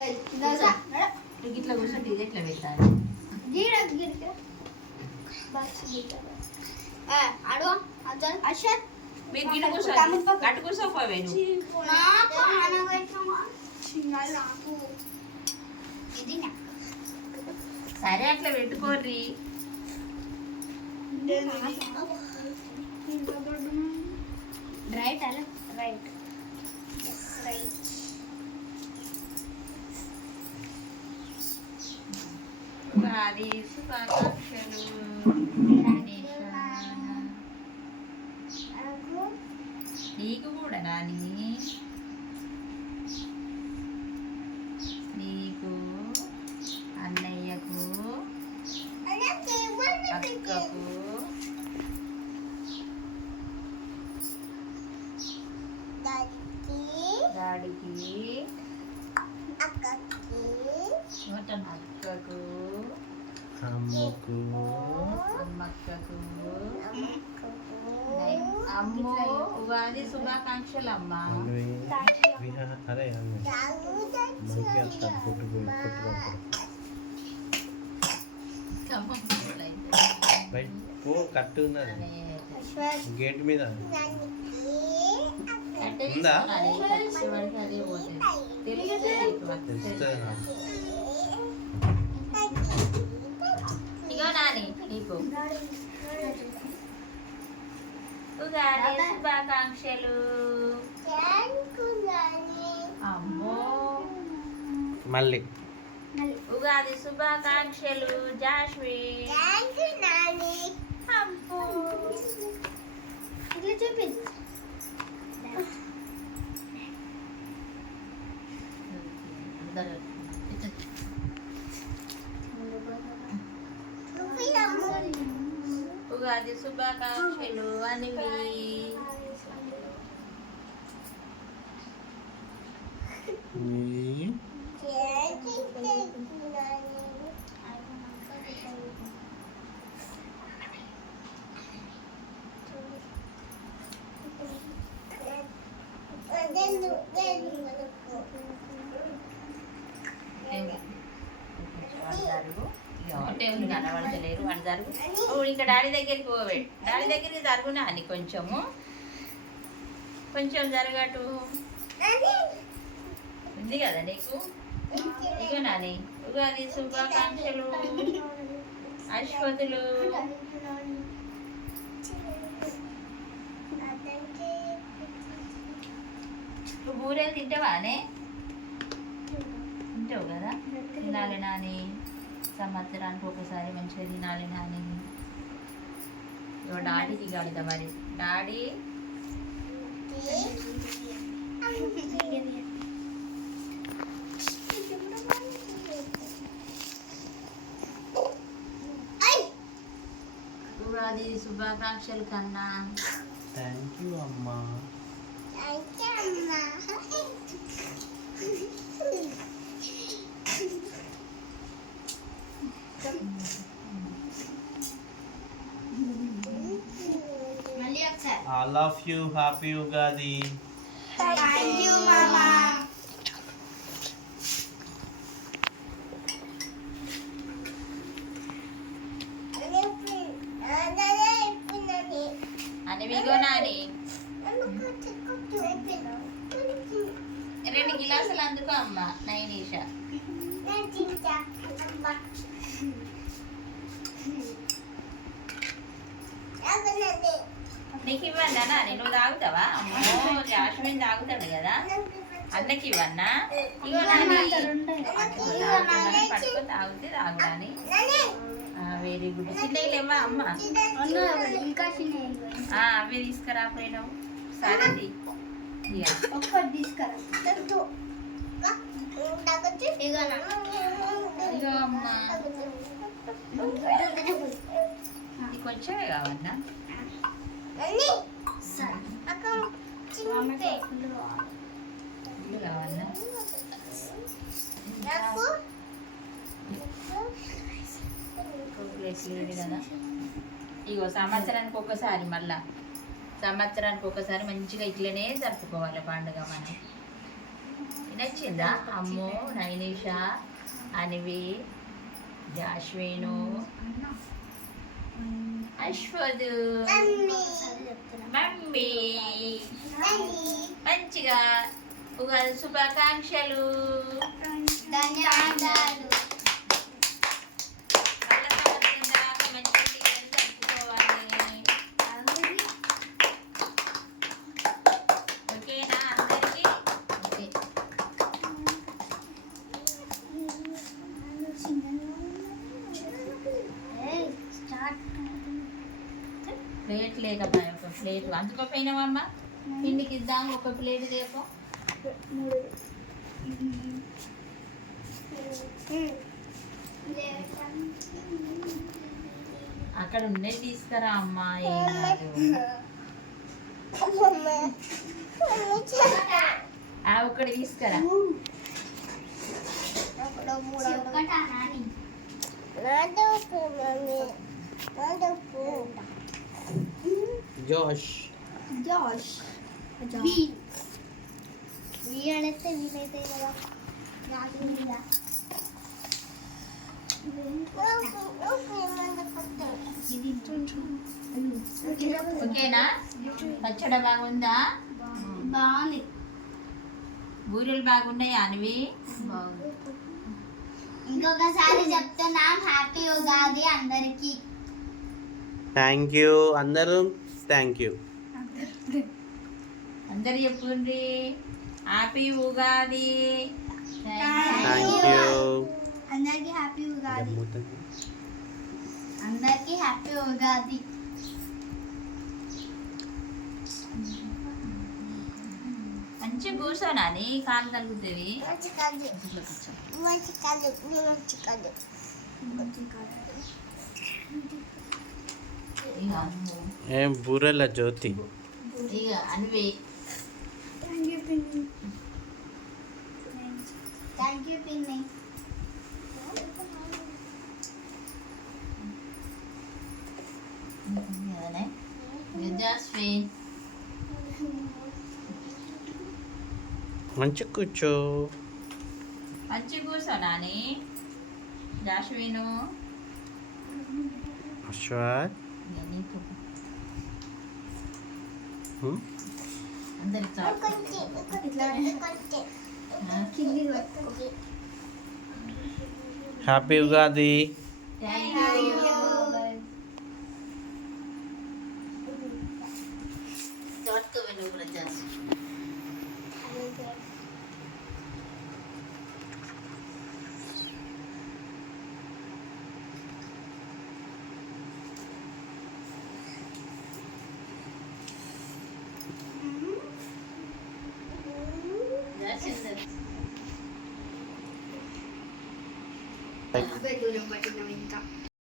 ఇట్లా కూర్చుంటే ఇది ఎట్లా పెట్టాలి మీరు గిన్నె కూర్చో గట్టు కూర్చోపోవే సరే అట్లా పెట్టుకోర్రి రైట్ అలా రైట్ రైట్ అది శుభాకాంక్షలు నీకు కూడా నాని నీకు అన్నయ్యకు అక్కకు డాడీకి అక్కకు అమ్మకు అమ్మక్కకు అమ్మో ఉగాది శుభాకాంక్షలు అమ్మా అరే మనకి వస్తాను పుట్టుపోయి బయట పో కట్టు ఉన్నది గేట్ మీద ఉందా ఇగో నాని నీకు ఉగాది శుభాకాంక్షలు అమ్మో మళ్ళీ ఉగాది శుభాకాంక్షలు జాస్మిన్ అమ్మో ఇట్లా చూపించు ఉగాది శుభాకాంక్షలు అనివి టేబుల్ కనబడతలేరు వాడు జరుగు ఇంకా డాడీ దగ్గరికి పోవేడు డాడీ దగ్గరికి జరుగునా అని కొంచెము కొంచెం జరగటు ఉంది కదా నీకు ఇగో నాని ఉగాది శుభాకాంక్షలు అశ్వతులు నువ్వు బూరెలు తింటావానే తింటావు కదా తినాలి నాని సంవత్సరానికి ఒకసారి మంచిగా తినాలి నాని డాడీకి కాదు మరి డాడీ ఉగాది శుభాకాంక్షలు కన్నా థ్యాంక్ యూ అమ్మా All of you, happy Ugadi. Thank you, Mama. అనివిగో నాని 2 గిలాసులు అందుకో అమ్మ నైనీషా నీకు ఇవ్వన్నా నాని నువ్వు తాగుతావా అమ్మో జాస్మిన్ తాగుతాడు కదా అన్నకి ఇవ్వన్నా ఇగో నాని పట్టుకొని తాగితే తాగుతాని వెరీ గుడ్ చిన్నవి ఇవ్వ అమ్మ అవి తీసుకురా పోయినావు సరే ఇగో అమ్మ ఇది కొంచెమే కావన్నా ఇది కావన్నా లేదు కదా ఇగో సంవత్సరానికి ఒకసారి మళ్ళా సంవత్సరానికి ఒకసారి మంచిగా ఇట్లనే జరుపుకోవాలి పండుగ మనం నచ్చిందా? అమ్మో, నైనిష, అనివి, జాష్వేను, అశ్వదు, మమ్మీ మంచిగా ఉగాది శుభాకాంక్షలు. ధన్యవాదాలు. మళ్ళా సంవత్సరం దాకా మంచిగా టీచర్ని జరుపుకోవాలి. ఓకేనా అందరికీ? ఓకే. ప్లేట్ లేకపోయా? ఒక ప్లేట్ అంచుకోపోయినావమ్మా, పిండికి ఇద్దాం. ఒక ప్లేట్ దేపో. అక్కడ ఉండే తీసుకురా అమ్మా, ఏం కాదు. ఒకటి తీసుకురా. జోష్ వీడైతే వీలైతే కదా నాకు మీద ఓకేనా? పచ్చడి బాగుందా? బాగుంది. బూరెలు బాగున్నాయా అనివి? ఇంకొకసారి చెప్తున్నాం, హ్యాపీ ఉగాది అందరికి. థ్యాంక్ యూ అందరూ. Thank you. అందరు చెప్పుండ్రి హ్యాపీ ఉగాది. Thank you. అందరికి హ్యాపీ ఉగాది. అందరికి హ్యాపీ ఉగాది. మంచి కూర్చోనాని, కాలు తగ్గుతుంది. ఏం బూరెల జ్యోతి. ఇక అనివి థ్యాంక్ యూ పిన్ని. జాస్మిన్ మంచి కూర్చో. మంచి కూర్చోనాని. జాస్మిను అశ్వత్. నీకు అందరికి హ్యాపీ ఉగాది. దూరం పట్టినాం ఇంకా.